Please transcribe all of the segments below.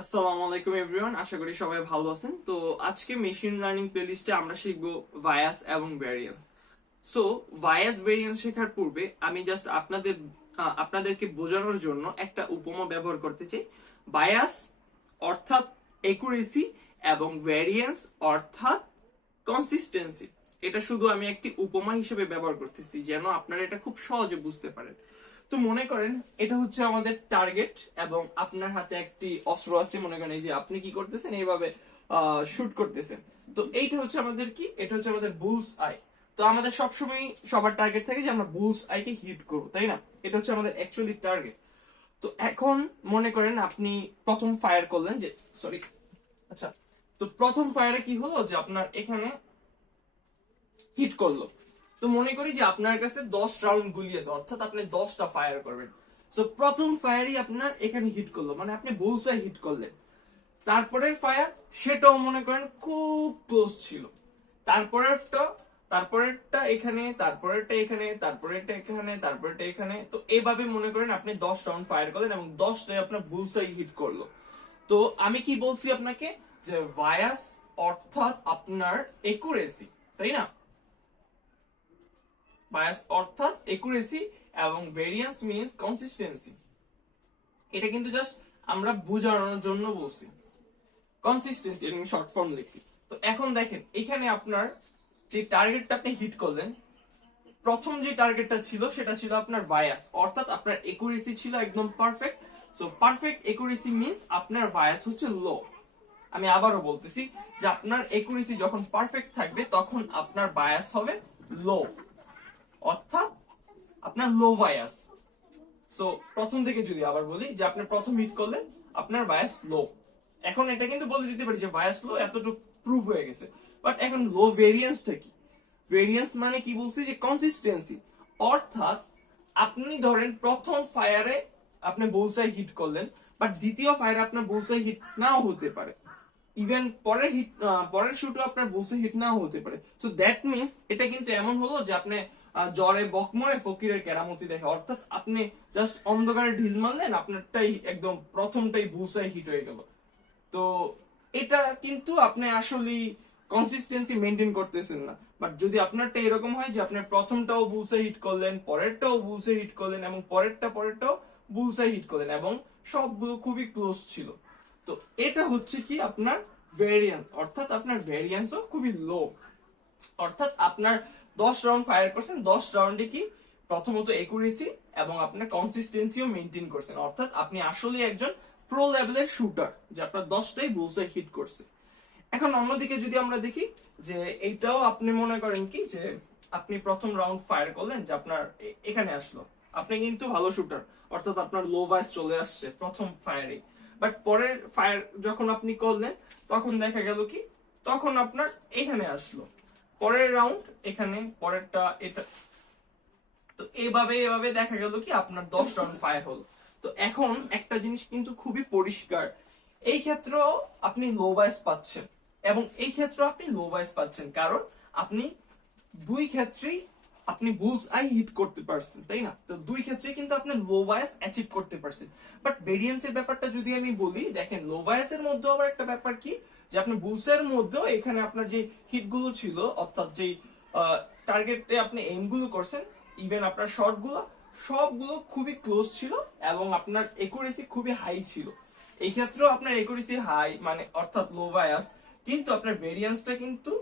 আসসালামু আলাইকুম এভরিওয়ান, আশা করি সবাই ভালো আছেন। তো আজকে মেশিন লার্নিং প্লেলিস্টে আমরা শিখবো ভায়াস এবং ভ্যারিয়েন্স। সো ভায়াস ভ্যারিয়েন্স শেখার পূর্বে আমি জাস্ট আপনাদেরকে বোঝানোর জন্য একটা উপমা ব্যবহার করতে চাই। ভায়াস অর্থাৎ একুরেসি এবং ভ্যারিয়েন্স অর্থাৎ কনসিস্টেন্সি। এটা শুধু আমি একটি উপমা হিসেবে ব্যবহার করতেছি যেন আপনারা এটা খুব সহজে বুঝতে পারেন। তো মনে করেন এটা হচ্ছে আমাদের টার্গেট এবং আপনার হাতে একটি অস্ত্র আছে। মনে করেন এই যে আপনি কি করতেছেন, এইভাবে শুট করতেছেন। তো এইটা হচ্ছে আমাদের কি, এটা হচ্ছে আমাদের বুলস আই। তো আমাদের সবসময় সবার টার্গেট থাকে যে আমরা বুলস আই কে হিট করবো, তাই না? এটা হচ্ছে আমাদের অ্যাকচুয়ালি টার্গেট। তো এখন মনে করেন আপনি প্রথম ফায়ার করলেন, যে সরি আচ্ছা, তো প্রথম ফায়ারে কি হলো যে আপনার এখানে হিট করলো। তো মনে করি যে আপনার কাছে 10 রাউন্ড গুলি আছে, অর্থাৎ আপনি 10টা ফায়ার করবেন। সো প্রথম ফায়ারই আপনার এখানে হিট করলো, মানে আপনি বুলসআই হিট করলেন। তারপরের ফায়ার, সেটাও মনে করেন খুব ক্লোজ ছিল। তারপরেরটা তারপরেরটা এখানে, তারপরেরটা এখানে, তারপরেরটা এখানে, তারপরেরটা এখানে। তো এইভাবে মনে করেন আপনি 10 রাউন্ড ফায়ার করলেন এবং 10টাই আপনার বুলসআই হিট করলো। তো আমি কি বলছি আপনাকে, যে ভায়াস অর্থাৎ আপনার একুরেসি, তাই না? বায়াস অর্থাৎ একুরেসি এবং ভেরিয়েন্স মিন্স কনসিস্টেন্সি। এটা কিন্তু জাস্ট আমরা বোঝানোর জন্য বলছি। কনসিস্টেন্সি এটা শর্ট ফর্ম লিখছি। তো এখন দেখেন এখানে আপনার যে টার্গেটটা আপনি হিট করলেন, প্রথম যে টার্গেটটা ছিল সেটা ছিল আপনার বায়াস, অর্থাৎ আপনার একুরেসি ছিল একদম perfect. So perfect accuracy means আপনার বায়াস হচ্ছে লো। আমি আবারও বলতেছি যে আপনার একুরেসি যখন পারফেক্ট থাকবে তখন আপনার বায়াস হবে লো, অর্থাৎ আপনার লো বায়াস। সো প্রথম থেকে যদি আবার বলি যে আপনি প্রথম হিট করলেন, আপনার বায়াস লো। এখন এটা কিন্তু বলে দিতে পারি যে বায়াস লো, এতটুকু প্রুভ হয়ে গেছে। বাট এখন লো ভেরিয়েন্সটা কি? ভেরিয়েন্স মানে কি বলছি, যে কনসিস্টেন্সি। অর্থাৎ আপনি ধরেন প্রথম ফায়ারে আপনি বুলসআই হিট করলেন, বাট দ্বিতীয় ফায়ারে আপনার বুলসআই হিট নাও হতে পারে। ইভেন পরের শুটও আপনার বুলসআই হিট নাও হতে পারে। সো দ্যাট মিন্স এটা কিন্তু এমন হলো যে আপনি জ্বরে বকমরে ফকিরের কেরামতি দেখে, অর্থাৎ আপনি জাস্ট অন্ধকারে ঢিল মারলেন, আপনারটাই একদম প্রথমটাই বুলসআই হিট হয়ে গেল। তো এটা কিন্তু আপনি আসলে কনসিস্টেন্সি মেনটেন করতেছেন না। বাট যদি আপনারটা এরকম হয় যে আপনি প্রথমটাও বুলসআই হিট করলেন, পরেরটাও বুলসআই হিট করলেন এবং পরেরটাও বুলসআই হিট করলেন এবং সবগুলো খুবই ক্লোজ ছিল, তো এটা হচ্ছে কি আপনার ভেরিয়েন্স, অর্থাৎ আপনার ভেরিয়েন্সও খুবই লো। অর্থাৎ আপনার 10 রাউন্ড ফায়ার করছেন, 10 রাউন্ডে কি প্রথমত একুরেসি এবং আপনার কনসিস্টেন্সিও মেনটেন করছেন, অর্থাৎ আপনি আসলে একজন প্রো লেভেলের শুটার, যে আপনার 10টাই বুলসআই হিট করছে। এখন অন্যদিকে যদি আমরা দেখি, যে এইটাও আপনি মনে করেন কি, যে আপনি প্রথম রাউন্ড ফায়ার করলেন, যে আপনার এখানে আসলো, আপনি কিন্তু ভালো শুটার, অর্থাৎ আপনার লো ভয়েস চলে আসছে প্রথম ফায়ারে। বাট পরের ফায়ার যখন আপনি করলেন, তখন দেখা গেল কি, তখন আপনার এখানে আসলো, পরের রাউন্ড এখানে, পরেরটা এটা। তো এভাবে এভাবে দেখা গেল কি আপনার 10 রাউন্ড ফায়ার হলো। তো এখন একটা জিনিস কিন্তু খুবই পরিষ্কার, এই ক্ষেত্রেও আপনি লো ভয়েস পাচ্ছেন এবং এই ক্ষেত্রেও আপনি লো ভয়েস পাচ্ছেন, কারণ আপনি দুই ক্ষেত্রেই আপনি বুলস আই হিট করতে পারছেন, তাই না? তো দুই ক্ষেত্রে কিন্তু আপনি লো ভয়েস অ্যাচিভ করতে পারছেন। বাট ভেরিয়েন্সের ব্যাপারটা যদি আমি বলি, দেখেন লো ভয়েসের মধ্যেও আবার একটা ব্যাপার কি, যে আপনি বুলসের মধ্যেও এখানে আপনার যে হিট গুলো ছিল, অর্থাৎ যে টার্গেটে আপনি এম গুলো করছেন, ইভেন আপনার শর্ট গুলো সবগুলো খুবই ক্লোজ ছিল এবং আপনার একুরেসি খুবই হাই ছিল। এই ক্ষেত্রেও আপনার একুরেসি হাই, মানে অর্থাৎ লো বায়াস, কিন্তু আপনার ভেরিয়েন্সটা কিন্তু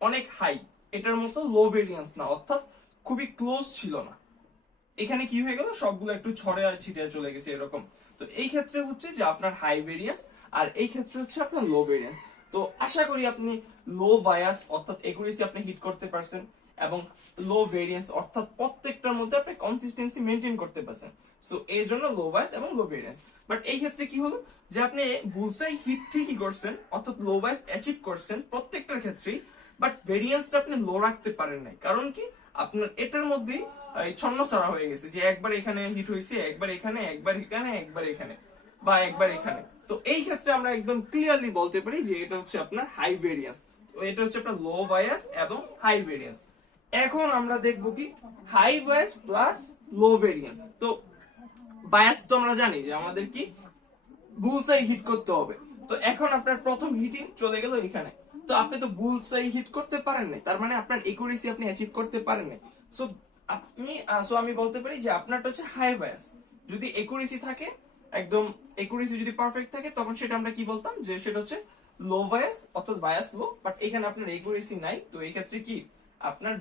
অনেক হাই। এটার মতো লো ভেরিয়েন্স না, অর্থাৎ খুবই ক্লোজ ছিল না। এখানে কি হয়ে গেল, সবগুলো একটু ছড়ে ছিটে চলে গেছে এরকম। তো এই ক্ষেত্রে হচ্ছে যে আপনার হাই ভেরিয়েন্স, আর এই ক্ষেত্রে হচ্ছে আপনার লো ভেরিয়েন্স। তো আশা করি আপনি লো বায়াস অর্থাৎ একুরেসি আপনি হিট করতে পারছেন এবং লো ভেরিয়েন্স অর্থাৎ প্রত্যেকটার মধ্যে আপনি কনসিস্টেন্সি মেনটেন করতে পারছেন। সো এই জন্য লো বায়াস এবং লো ভেরিয়েন্স। বাট এই ক্ষেত্রে কি হলো, যে আপনি বুলসাই হিট ঠিকই করছেন, অর্থাৎ লো বায়াস অ্যাচিভ করছেন প্রত্যেকটার ক্ষেত্রেই, বাট ভেরিয়েন্সটা আপনি লো রাখতে পারেন নাই। কারণ কি, আপনার এটার মধ্যেই ছন্নছাড়া হয়ে গেছে, যে একবার এখানে হিট হয়েছে, একবার এখানে, একবার এখানে, একবার এখানে, বা একবার এখানে। তো এই ক্ষেত্রে আমরা একদম ক্লিয়ারলি বলতে পারি যে এটা হচ্ছে আপনার হাই ভেরিয়েন্স। তো এটা হচ্ছে আপনার লো বায়াস এবং হাই ভেরিয়েন্স। এখন আমরা দেখব কি, high bias plus low variance. তো বায়াস তো আমরা জানি যে আমাদের কি বুলসাই হিট করতে হবে। তো এখন আপনার প্রথম হিটিং চলে গেল এখানে, তো আপনি তো বুলসাই হিট করতে পারেন নাই, তার মানে আপনার একুরেসি আপনি অ্যাচিভ করতে পারেন নাই। সো আমি বলতে পারি যে আপনারটা হচ্ছে হাই বায়াস। যদি একুরেসি থাকে একদম, একুরেসি যদি পারফেক্ট থাকে তখন সেটা আমরা কি বলতাম যে সেটা হচ্ছে লো বায়াস, অর্থাৎ বায়াস লো। বাট এখানে আপনার একুরেসি নাই, তো এই ক্ষেত্রে কি আপনার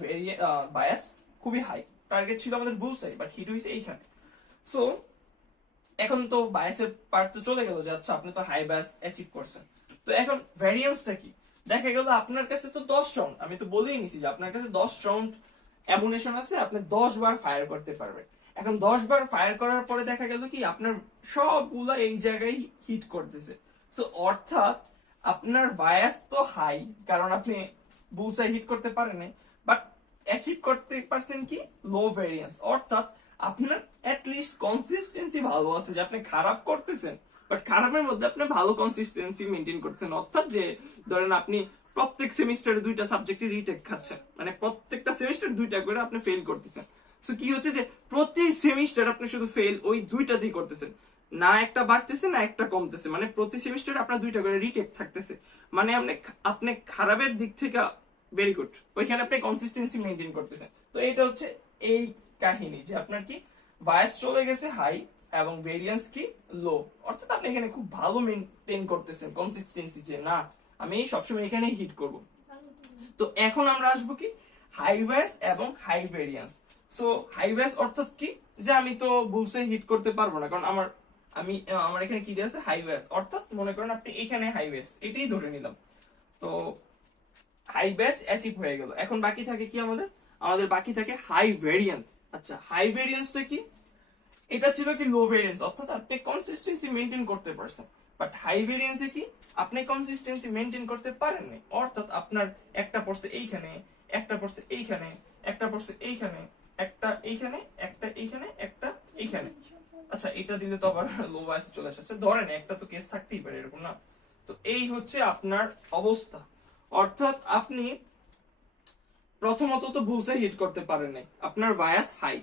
বায়াস খুবই হাই। টার্গেট ছিল আমাদের বুলসাই, বাট হিট হয়েছে এইখানে। সো এখন তো বায়াসের পার্ট তো চলে গেল যে আচ্ছা আপনি তো হাই বায়াস অ্যাচিভ করছেন। তো এখন ভ্যারিয়েন্সটা কি? দেখা গেল আপনার কাছে তো 10 রাউন্ড, আমি তো বলেই নিছি যে আপনার কাছে 10 রাউন্ড অ্যামুনেশন আছে, আপনি 10 বার ফায়ার করতে পারবেন। এখন 10 বার ফায়ার করার পরে দেখা গেল কি আপনার সবগুলা এই জায়গায় হিট করতেছে। সো অর্থাৎ আপনার বায়াস তো হাই, কারণ আপনি বুলসাই হিট করতে পারেন, বাট অ্যাচিভ করতে পারছেন কি লো ভ্যারিয়েন্স। অর্থাৎ আপনার অ্যাটলিস্ট কনসিস্টেন্সি ভালো আছে, যে আপনি খারাপ করতেছেন বাট খারাপের মধ্যে আপনি ভালো কনসিস্টেন্সি মেনটেন করছেন। অর্থাৎ যে ধরেন আপনি প্রত্যেক সেমিস্টারে 2টা সাবজেক্টে রিটেক খাচ্ছেন, মানে প্রত্যেকটা সেমিস্টার 2টা করে আপনি ফেল করতেছেন। সো কি হচ্ছে যে প্রতি সেমিস্টার আপনি শুধু ফেল ওই 2টাতেই করতেছেন, না একটা বাড়তেছে না একটা কমতেছে, মানে প্রতি সেমিস্টারে আপনার 2টা করে রিটেক থাকতেছে। মানে আপনি খারাপের দিক থেকে ভেরি গুড, ওইখানে আপনি কনসিস্টেন্সি মেনটেন করতেছেন। তো এটা হচ্ছে এই কাহিনী যে আপনার কি বায়াস চলে গেছে হাই এবং ভেরিয়েন্স কি লো, অর্থাৎ আপনি এখানে খুব ভালো মেনটেন করতেছেন কনসিস্টেন্সি, যে না আমি সবসময় এখানেই হিট করব। তো এখন আমরা আসবো কি হাই বায়াস এবং high variance. So high bias অর্থাৎ কি, যে আমি তো বুলসে হিট করতে পারবো না, কারণ আমার এখানে কি দেওয়া আছে হাই বায়াস। অর্থাৎ মনে করেন আপনি এখানে হাই বায়াস, এটাই ধরে নিলাম। তো হাই বেস অ্যাচিভ হয়ে গেল। এখন বাকি থাকে কি আমাদের বাকি থাকে হাই ভেরিয়েন্স। আচ্ছা হাই ভেরিয়েন্সটা কি? এটা ছিল কি লো ভেরিয়েন্স, অর্থাৎ আপনি কনসিস্টেন্সি মেনটেন করতে পারছেন। বাট হাই ভেরিয়েন্সে কি আপনি কনসিস্টেন্সি মেনটেন করতে পারেননি, অর্থাৎ আপনার একটা পড়ছে এইখানে, একটা পড়ছে এইখানে, একটা পড়ছে এইখানে, একটা এইখানে, একটা এইখানে, একটা এইখানে। আচ্ছা এটা দিলে তো আবার লো ভয়েসে চলে আসছে, ধরেন একটা তো কেস থাকতেই পারে এরকম না। তো এই হচ্ছে আপনার অবস্থা। অর্থাৎ আপনি প্রথমত তো বুলসে হিট করতে পারেন নাই, আপনার বায়াস হাই।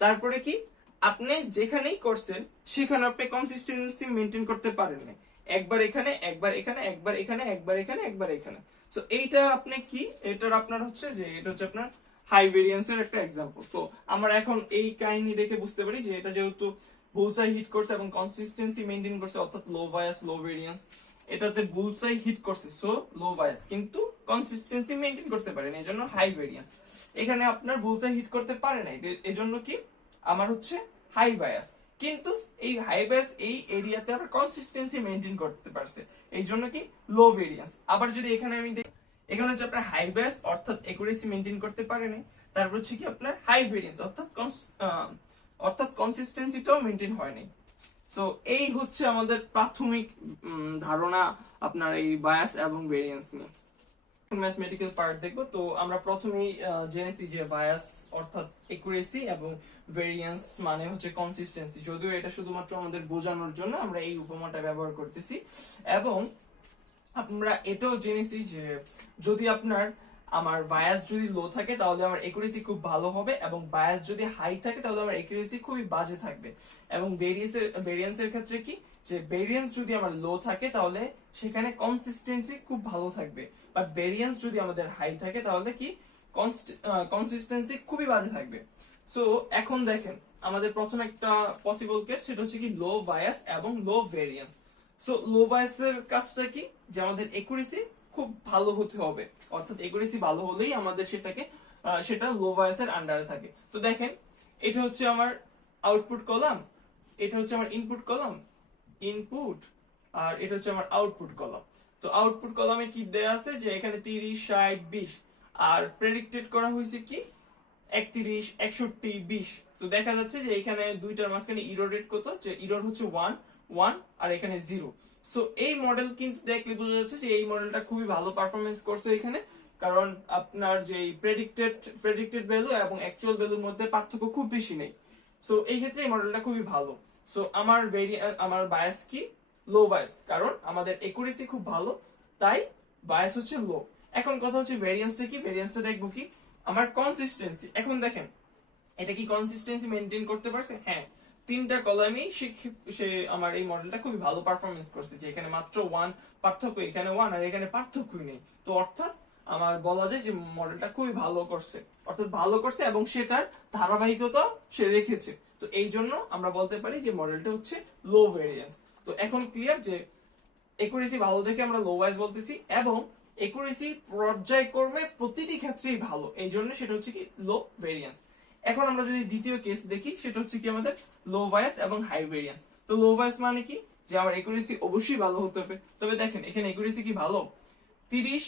তারপরে কি আপনি যেখানেই করছেন সেখানে আপনি কনসিস্টেন্সি মেনটেন করতে পারেন নাই, একবার এখানে, একবার এখানে, একবার এখানে, একবার এখানে, একবার এখানে। সো এইটা আপনি কি, এটার আপনার হচ্ছে যে এটা হচ্ছে আপনার হাই ভেরিয়েন্সের একটা এক্সাম্পল। তো আমরা এখন এই কাহিনী দেখে বুঝতে পারি যে এটা যেহেতু বুলসাই হিট করছে এবং কনসিস্টেন্সি মেনটেন করছে, অর্থাৎ লো বায়াস লো ভেরিয়েন্স, এটাতে বুলসাই হিট করছে সো লো বায়াস, কিন্তু কনসিস্টেন্সি মেনটেন করতে পারেন এজন্য হাই ভেরিয়েন্স। এখানে আপনার বুলসাই হিট করতে পারে নাই, এজন্য কি আমার হচ্ছে হাই বায়াস। কিন্তু এই হাই বায়াস এই এরিয়াতে আবার কনসিস্টেন্সি মেনটেন করতে পারছে, এই জন্য কি লো ভেরিয়েন্স। আবার যদি এখানে আমি দেখি, এখানে হচ্ছে আপনার হাই বায়াস অর্থাৎ একুরেসি মেনটেন করতে পারে নাই, তারপর হচ্ছে কি আপনার হাই ভেরিয়েন্স অর্থাৎ কনসিস্টেন্সিটাও মেনটেন হয় নাই। সো এই হচ্ছে আমাদের প্রাথমিক ধারণা আপনার এই বায়াস এবং ভেরিয়েন্স নিয়ে। ম্যাথমেটিক্যাল পার্ট দেখবো। তো আমরা প্রথমেই জেনেছি যে বায়াস অর্থাৎ একুরেসি এবং ভেরিয়েন্স মানে হচ্ছে কনসিস্টেন্সি, যদিও এটা শুধুমাত্র আমাদের বোঝানোর জন্য আমরা এই উপমাটা ব্যবহার করতেছি। এবং আমরা এটাও জেনেছি যে যদি আমার বায়াস যদি লো থাকে তাহলে আমার একুরেসি খুব ভালো হবে, এবং বায়াস যদি হাই থাকে তাহলে আমার একুরেসি খুবই বাজে থাকবে। এবং ভেরিয়েন্সের ক্ষেত্রে কি, যে ভেরিয়েন্স যদি আমার লো থাকে তাহলে সেখানে কনসিস্টেন্সি খুব ভালো থাকবে, বাট ভেরিয়েন্স যদি আমাদের হাই থাকে তাহলে কি কনসিস্টেন্সি খুবই বাজে থাকবে। সো এখন দেখেন আমাদের প্রথম একটা পসিবল কেস, সেটা হচ্ছে কি লো বায়াস এবং লো ভেরিয়েন্স। সো লো বায়াসের কাজটা কি, যে আমাদের একুরেসি খুব ভালো হতে হবে, অর্থাৎ একুরেসি ভালো হলেই আমাদের সেটা লো বায়াসের আন্ডারে থাকে। তো দেখেন এটা হচ্ছে আমার আউটপুট কলাম, এটা হচ্ছে আমার ইনপুট কলাম, ইনপুট, আর এটা হচ্ছে আমার আউটপুট কলাম। তো আউটপুট কলামে কি দেয়া আছে, যে এখানে 30, 60, 20, আর প্রেডিক্টেড করা হয়েছে কি 31, 61, 20। তো দেখা যাচ্ছে যে এখানে দুইটার মাঝখানে ইরর রেট কত, যে ইরর হচ্ছে 1, 1, আর এখানে 0। সো এই মডেল কিন্তু দেখলে বোঝা যাচ্ছে যে এই মডেলটা খুবই ভালো পারফরমেন্স করছে এখানে, কারণ আপনার যে প্রেডিক্টেড ভ্যালু এবং অ্যাকচুয়াল ভ্যালুর মধ্যে পার্থক্য খুব বেশি নেই। সো এই ক্ষেত্রে এই মডেলটা খুবই ভালো। সো আমার বায়াস কি লো বায়াস, কারণ আমাদের একুরেসি খুব ভালো, তাই বায়াস হচ্ছে লো। এখন কথা হচ্ছে ভেরিয়েন্সটা কি, ভেরিয়েন্সটা দেখবো কি আমার কনসিস্টেন্সি। এখন দেখেন এটা কি কনসিস্টেন্সি মেনটেন করতে পারছে? হ্যাঁ, তিনটা কলামেই সে আমার এই মডেলটা খুবই ভালো পারফরমেন্স করছে, যে এখানে মাত্র 1 পার্থক্য, এখানে 1 আর এখানে পার্থক্যই নেই। তো অর্থাৎ আমার বলা যায় যে মডেলটা খুবই ভালো করছে, অর্থাৎ ভালো করছে এবং সেটার ধারাবাহিকতা সে রেখেছে। তো এই জন্য আমরা বলতে পারি যে মডেলটা হচ্ছে লো ভেরিয়েন্স। তো এখন ক্লিয়ার যে একুরেসি ভালো দেখে আমরা লো ওয়াইজ বলতেছি, এবং একুরেসি পর্যায়ক্রমে প্রতিটি ক্ষেত্রেই ভালো, এই জন্য সেটা হচ্ছে কি লো ভেরিয়েন্স। এখন আমরা যদি দ্বিতীয় কেস দেখি, সেটা হচ্ছে কি আমাদের লো বায়াস এবং হাই ভেরিয়েন্স। তো লো বায়াস মানে কি, যে আমার একুরেসি অবশ্যই ভালো হতে হবে। তবে দেখেন এখানে একুরেসি কি ভালো, 30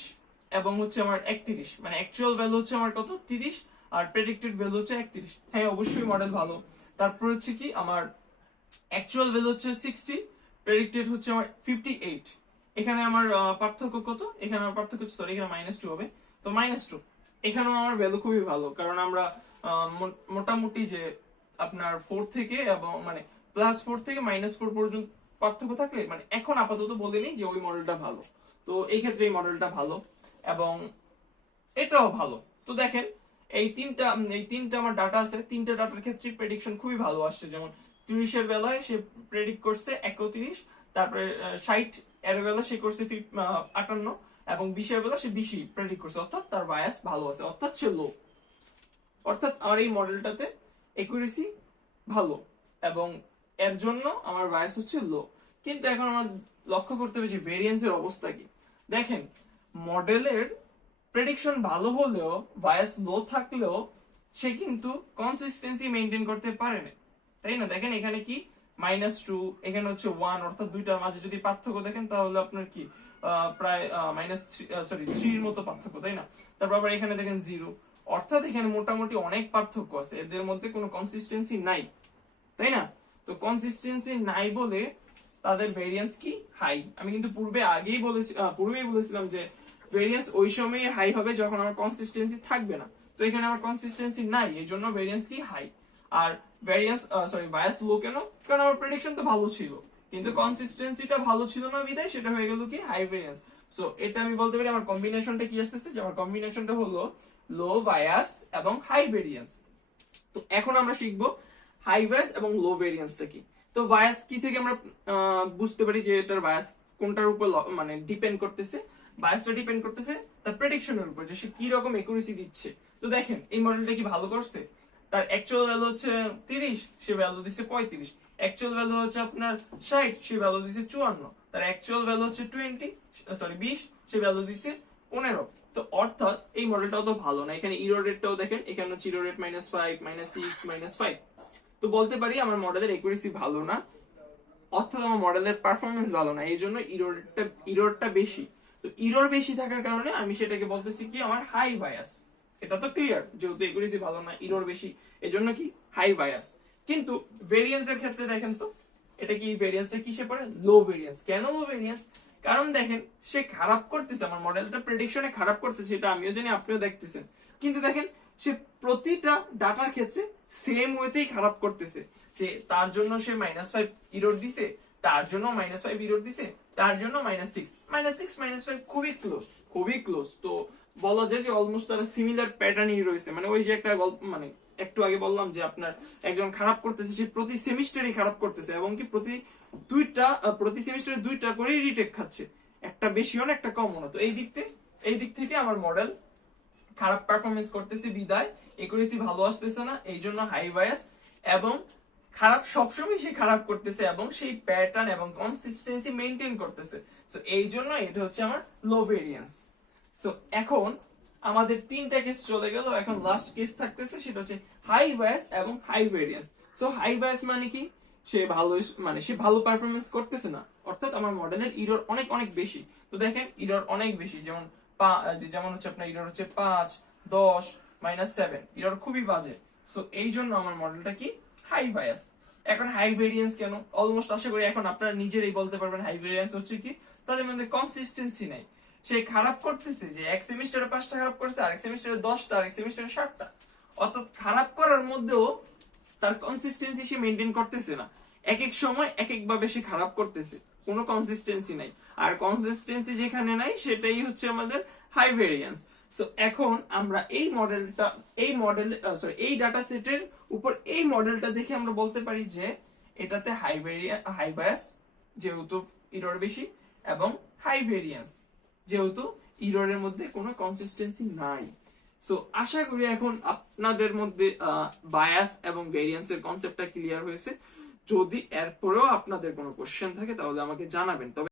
এবং হচ্ছে আমার 31, মানে অ্যাকচুয়াল ভ্যালু হচ্ছে আমার কত 30 আর প্রেডিক্টেড ভ্যালু হচ্ছে 31। হ্যাঁ অবশ্যই মডেল ভালো। তারপর হচ্ছে কি আমার অ্যাকচুয়াল ভ্যালু হচ্ছে 60, প্রেডিক্টেড হচ্ছে আমার 58। এখানে আমার পার্থক্য কত, এখানে আমার পার্থক্য সরি এখানে -2 হবে, তো -2। এখানেও আমার ভ্যালু খুবই ভালো, কারণ আমরা মোটামুটি যে আপনার 4 থেকে এবং মানে +4 থেকে -4 পর্যন্ত পার্থক্য থাকলে, মানে এখন আপাতত বলে নিই যে ওই মডেলটা ভালো। তো এই ক্ষেত্রে এই মডেলটা ভালো এবং এটাও ভালো। তো দেখেন এই তিনটা আমার ডাটা আছে, তিনটা ডাটার ক্ষেত্রে প্রেডিকশন খুবই ভালো আসছে। যেমন 30 এর বেলায় সে প্রেডিক্ট করছে 31, তারপরে 60 এর বেলা সে করছে 58, এবং 20 এর বেলা সে 20 প্রেডিক্ট করছে, অর্থাৎ তার বায়াস ভালো আছে, অর্থাৎ সে লো। অর্থাৎ আমার এই মডেলটাতে একুরেসি ভালো এবং এর জন্য আমার বায়াস হচ্ছে লো। কিন্তু এখন আমার লক্ষ্য করতে হবে যে ভেরিয়েন্সের অবস্থা কি। দেখেন মডেলের প্রেডিকশন ভালো হলেও বায়াস লো থাকলেও সে কিন্তু কনসিস্টেন্সি মেনটেন করতে পারে না, তাই না? দেখেন এখানে কি -2, এখানে হচ্ছে 1, অর্থাৎ দুইটার মাঝে যদি পার্থক্য দেখেন তাহলে আপনার কি প্রায় -3 এর মতো পার্থক্য, তাই না? তারপর আবার এখানে দেখেন 0, অর্থাৎ এখানে মোটামুটি অনেক পার্থক্য আছে, এদের মধ্যে কোনো কনসিস্টেন্সি নাই, তাই না? তো কনসিস্টেন্সি নাই বলে তাদের ভেরিয়েন্স কি হাই। আমি কিন্তু পূর্বেই বলেছিলাম যে ভেরিয়েন্স ওই সময় হাই হবে যখন আমার কনসিস্টেন্সি থাকবে না। তো এখানে আমার কনসিস্টেন্সি নাই, এই জন্য ভেরিয়েন্স কি হাই। আর বায়াস লো কেন, কারণ আমার প্রেডিকশন তো ভালো ছিল কিন্তু কনসিস্টেন্সিটা ভালো ছিল না, বিদায় সেটা হয়ে গেল কি হাই ভেরিয়েন্স। সো এটা আমি বলতে পারি আমার কম্বিনেশনটা কি আসতেছে, যে আমার কম্বিনেশনটা হলো লো বায়াস এবং হাই ভেরিয়েন্স। তো এখন আমরা শিখবো হাই বায়াস এবং লো ভেরিয়েন্সটা কি। তো বায়াস কি থেকে আমরা বুঝতে পারি যে এটার বায়াস কোনটার উপর মানে ডিপেন্ড করতেছে। বায়াসটা ডিপেন্ড করতেছে তার প্রেডিকশনের উপর, যে সে কি রকম একুরেসি দিচ্ছে। তো দেখেন এই মডেলটা কি ভালো করছে, তার অ্যাকচুয়াল ভ্যালু হচ্ছে 30, সে ভ্যালু দিচ্ছে 35। অ্যাকচুয়াল ভ্যালু হচ্ছে আপনার 60, সে ভ্যালু দিচ্ছে 54। তার অ্যাকচুয়াল ভ্যালু হচ্ছে 20, সে ভ্যালু দিচ্ছে 15। তো অর্থাৎ এই মডেলটাও তো ভালো না। এখানে ইরর রেটটাও দেখেন, এখানে হচ্ছে ইরর রেট -5, -6, -5। তো বলতে পারি আমার মডেলের একুরেসি ভালো না, অর্থাৎ আমার মডেলের পারফরমেন্স ভালো না, এই জন্য ইররটা বেশি। তো ইরর বেশি থাকার কারণে আমি সেটাকে বলতেছি কি আমার হাই বায়াস। এটা তো ক্লিয়ার, যেহেতু একুরেসি ভালো না, ইরর বেশি, এজন্য কি হাই বায়াস। কিন্তু ভেরিয়েন্স এর ক্ষেত্রে দেখেন তো, এটা কি ভেরিয়েন্সটা কিসে পড়ে, লো ভেরিয়েন্স। কেন লো ভেরিয়েন্স, কারণ দেখেন সে খারাপ করতেছে, আমার মডেলটা প্রেডিকশনে খারাপ করতেছে, এটা আমিও জানি আপনিও দেখতেছেন। কিন্তু দেখেন সে প্রতিটা ডাটার ক্ষেত্রে সেম ওয়েতেই খারাপ করতেছে, যে তার জন্য সে -5 ইরর দিছে, তার জন্য -5 ইরর দিছে, তার জন্য -6, -5 খুবই ক্লোজ। তো বলা যায় যে অলমোস্ট তারা সিমিলার প্যাটার্নই রয়েছে। মানে ওই যে একটা গল্প, মানে একটু আগে বললাম যে আপনার একজন খারাপ করতেছে, সে প্রতি সেমিস্টারই খারাপ করতেছে, এবং কি প্রতি সেমিস্টারে 2টা করে রিটেক খাচ্ছে, একটা বেশিও না একটা কমও না। তো এই দিক থেকে আমার মডেল খারাপ পারফরমেন্স করতেছে, বিদায় একুরেসি ভালো আসতেছে না, এই জন্য হাই বায়াস, এবং খারাপ সবসময় সে খারাপ করতেছে এবং সেই প্যাটার্ন এবং কনসিস্টেন্সি মেনটেন করতেছে। সো এই জন্য এটা হচ্ছে আমার লো ভেরিয়েন্স। সো এখন আমাদের 3টা কেস চলে গেল, এখন লাস্ট কেস থাকতেছে, সেটা হচ্ছে হাই বায়াস এবং high variance. So high bias মানে কি, সে ভালো পারফরমেন্স করতেছে না, অর্থাৎ আমার মডেলের ইরর অনেক অনেক বেশি। তো দেখেন ইরর অনেক বেশি, যেমন হচ্ছে আপনার ইরর হচ্ছে 5, 10, -7, ইরর খুবই বাজে। সো এই জন্য আমার মডেলটা কি হাই বায়াস। এখন হাই ভেরিয়েন্স কেন, অলমোস্ট আশা করি এখন আপনারা নিজেরাই বলতে পারবেন হাই ভেরিয়েন্স হচ্ছে কি, তাদের মধ্যে কনসিস্টেন্সি নাই। সে খারাপ করতেছে, যে এক সেমিস্টারে 5টা খারাপ করছে, আরেক সেমিস্টারে 10টা, আরেক সেমিস্টারে 7টা, অর্থাৎ খারাপ করার মধ্যেও তার কনসিস্টেন্সি সে মেনটেন করতেছে না। এক এক সময় এক এক ভাবে সে খারাপ করতেছে, কোনো কনসিস্টেন্সি নাই। আর কনসিস্টেন্সি যেখানে নাই সেটাই হচ্ছে আমাদের হাই ভেরিয়েন্স। সো এখন আমরা এই ডাটা সেটের উপর এই মডেলটা দেখে আমরা বলতে পারি যে এটাতে হাই বায়াস যেহেতু ইরর বেশি, এবং হাই ভেরিয়েন্স যেহেতু ইররের মধ্যে কোনো কনসিস্টেন্সি নাই। সো আশা করি এখন আপনাদের মধ্যে বায়াস এবং ভেরিয়েন্সের কনসেপ্টটা ক্লিয়ার হয়েছে। যদি এরপরেও আপনাদের কোনো কোশ্চেন থাকে তাহলে আমাকে জানাবেন। তবে